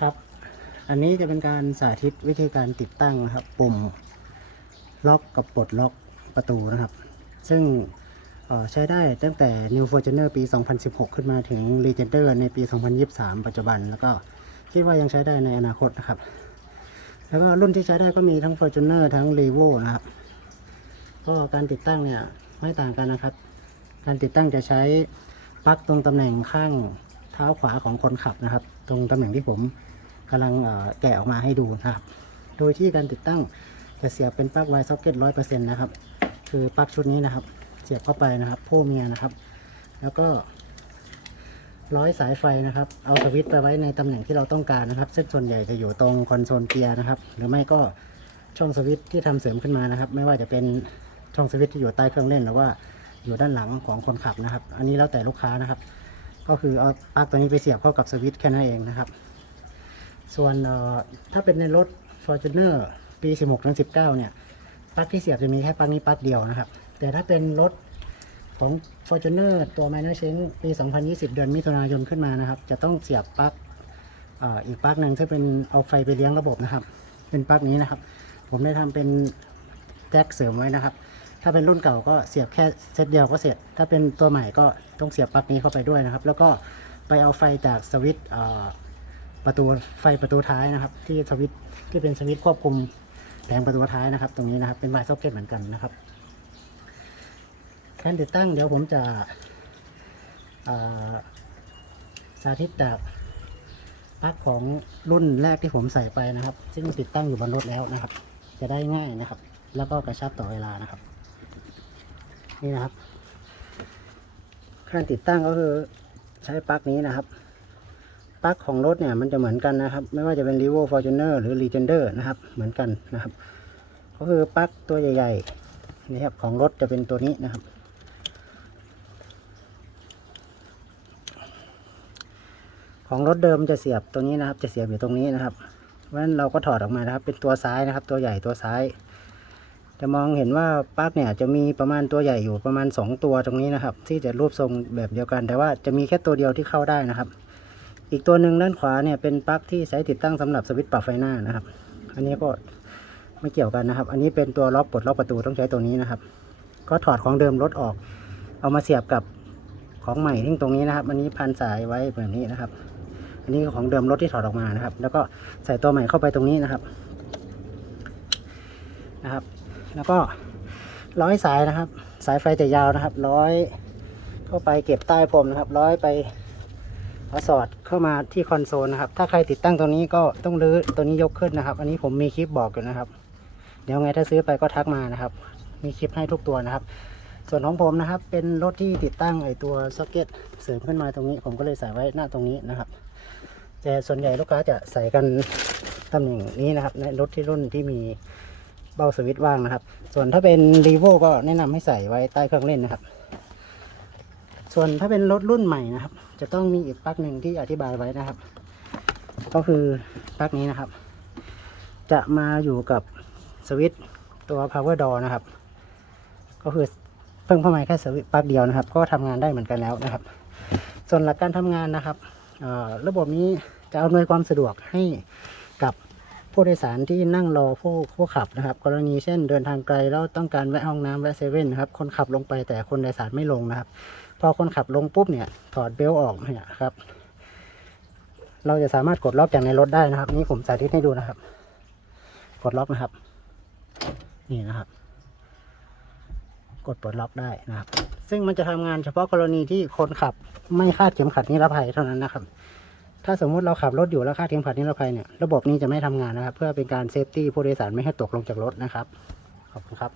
ครับ อันนี้จะเป็นการสาธิตวิธีการติดตั้งนะครับ ปุ่มล็อกกับปลดล็อกประตูนะครับ ซึ่งใช้ได้ตั้งแต่ New Fortuner ปี 2016 ขึ้นมาถึง Legender ในปี 2023 ปัจจุบัน แล้วก็คิดว่ายังใช้ได้ในอนาคตนะครับ แล้วก็รุ่นที่ใช้ได้ก็มีทั้ง Fortuner ทั้ง Levo นะครับ ก็การติดตั้งเนี่ยไม่ต่างกันนะครับ การติดตั้งจะใช้ปลั๊กตรงตำแหน่งข้าง เท้าขวาของคนขับนะครับ ตรงตำแหน่งที่ผมกำลังแกะออกมาให้ดูนะครับ โดยที่การติดตั้งจะเสียบเป็นปลั๊ก Y socket 100%นต์นะครับ คือปลั๊กชุดนี้นะครับ เสียบเข้าไปนะครับโพ่เมียนะครับ แล้วก็ร้อยสายไฟนะครับ เอาสวิตช์ไปไว้ในตำแหน่งที่เราต้องการนะครับ ซึ่งส่วนใหญ่จะอยู่ตรงคอนโซลเกียร์นะครับ หรือไม่ก็ช่องสวิตช์ที่ทำเสริมขึ้นมานะครับ ไม่ว่าจะเป็นช่องสวิตช์ที่อยู่ใต้เครื่องเล่นหรือว่าอยู่ด้านหลังของคนขับนะครับ อันนี้แล้วแต่ลูกค้านะครับ ก็คือเอาปลั๊กตัวนี้ไปเสียบเข้ากับสวิตช์แค่นั้นเองนะครับ ส่วนถ้าเป็นในรถ Fortuner ปี 16ถึง19 เนี่ยปลั๊กที่เสียบจะมีแค่ปลั๊กนี้ปลั๊กเดียวนะครับ แต่ถ้าเป็นรถของ Fortuner ตัว Minor Change ปี 2020 เดือนมิถุนายนขึ้นมานะครับ จะต้องเสียบปลั๊กอีกปลั๊กหนึ่งซึ่งเป็นเอาไฟไปเลี้ยงระบบนะครับ เป็นปลั๊กนี้นะครับ ผมได้ทำเป็นแจ็คเสริมไว้นะครับ ถ้าเป็นรุ่นเก่าก็เสียบแค่เซตเดียวก็เสร็จ ถ้าเป็นตัวใหม่ก็ต้องเสียบปลั๊กนี้เข้าไปด้วยนะครับ แล้วก็ไปเอาไฟจากสวิตช์ประตูไฟประตูท้ายนะครับ ที่สวิตช์ที่เป็นสวิตช์ควบคุมแผงประตูท้ายนะครับ ตรงนี้นะครับเป็นไวซ็อกเก็ตเหมือนกันนะครับการติดตั้งเดี๋ยวผมจะสาธิตจากปลั๊กของรุ่นแรกที่ผมใส่ไปนะครับ ซึ่งติดตั้งอยู่บนรถแล้วนะครับ จะได้ง่ายนะครับ แล้วก็กระชับต่อเวลานะครับ นี่นะครับการติดตั้งก็คือใช้ปลั๊กนี้นะครับปลั๊กของรถเนี่ยมันจะเหมือนกันนะครับ ไม่ว่าจะเป็น r e v o Fortuner หรือ Legender นะครับเหมือนกันนะครับ ก็คือปลั๊กตัวใหญ่ๆนี่ครับของรถจะเป็นตัวนี้นะครับ ของรถเดิมจะเสียบตัวนี้นะครับ จะเสียบอยู่ตรงนี้นะครับเพราะฉะนั้นเราก็ถอดออกมานะครับ เป็นตัวซ้ายนะครับ ตัวใหญ่ตัวซ้าย จะมองเห็นว่าปลั๊กเนี่ยจะมีประมาณตัวใหญ่อยู่ประมาณ 2 ตัวตรงนี้นะครับ ที่จะรูปทรงแบบเดียวกัน แต่ว่าจะมีแค่ตัวเดียวที่เข้าได้นะครับ อีกตัวหนึ่งด้านขวาเนี่ยเป็นปลั๊กที่ใช้ติดตั้งสำหรับสวิตช์ปรับไฟหน้านะครับ อันนี้ก็ไม่เกี่ยวกันนะครับ อันนี้เป็นตัวล็อกปลดล็อกประตูต้องใช้ตัวนี้นะครับ ก็ถอดของเดิมรถออก เอามาเสียบกับของใหม่ที่ตรงนี้นะครับ อันนี้พันสายไว้แบบนี้นะครับ อันนี้ของเดิมรถที่ถอดออกมานะครับ แล้วก็ใส่ตัวใหม่เข้าไปตรงนี้นะครับ นะครับ แล้วก็ร้อยสายนะครับ สายไฟจะยาวนะครับ ร้อยเข้าไปเก็บใต้พรมนะครับ ร้อยไปเอสอดเข้ามาที่คอนโซลนะครับ ถ้าใครติดตั้งตัวนี้ก็ต้องรื้อตัวนี้ยกขึ้นนะครับ อันนี้ผมมีคลิปบอกอยู่นะครับ เดี๋ยวไงถ้าซื้อไปก็ทักมานะครับ มีคลิปให้ทุกตัวนะครับ ส่วนของผมนะครับ เป็นรถที่ติดตั้งไอตัวซ็อกเก็ตเสริมขึ้นมาตรงนี้ ผมก็เลยใส่ไว้หน้าตรงนี้นะครับ แต่ส่วนใหญ่ลูกค้าจะใส่กันตำแหน่งนี้นะครับ ในรถที่รุ่นที่มี เบ้าสวิตช์ว่างนะครับ ส่วนถ้าเป็นรีโวก็แนะนำให้ใส่ไว้ใต้เครื่องเล่นนะครับ ส่วนถ้าเป็นรถรุ่นใหม่นะครับ จะต้องมีอีกปลั๊กหนึ่งที่อธิบายไว้นะครับ ก็คือปลั๊กนี้นะครับ จะมาอยู่กับสวิตช์ตัว power door นะครับ ก็คือเพิ่งเข้ามาแค่สวิตช์ปลั๊กเดียวนะครับ ก็ทำงานได้เหมือนกันแล้วนะครับ ส่วนหลักการทำงานนะครับระบบนี้จะอำนวยความสะดวกให้ ผู้โดยสารที่นั่งรอผู้ผู้ขับนะครับ กรณีเช่นเดินทางไกลแล้วต้องการแวะห้องน้ำแวะเซเว่นนะครับ คนขับลงไปแต่คนโดยสารไม่ลงนะครับ พอคนขับลงปุ๊บเนี่ยถอดเบลต์ออกเนี่ยครับ เราจะสามารถกดล็อกจากในรถได้นะครับ นี่ผมสาธิตให้ดูนะครับ กดล็อกนะครับ นี่นะครับ กดปลดล็อกได้นะครับ ซึ่งมันจะทำงานเฉพาะกรณีที่คนขับไม่คาดเข็มขัดนิรภัยเท่านั้นนะครับ ถ้าสมมุติเราขับรถอยู่แล้วคาดเข็มขัดนิรภัยเนี่ยระบบนี้จะไม่ทำงานนะครับ เพื่อเป็นการเซฟตี้ผู้โดยสารไม่ให้ตกลงจากรถนะครับ ขอบคุณครับ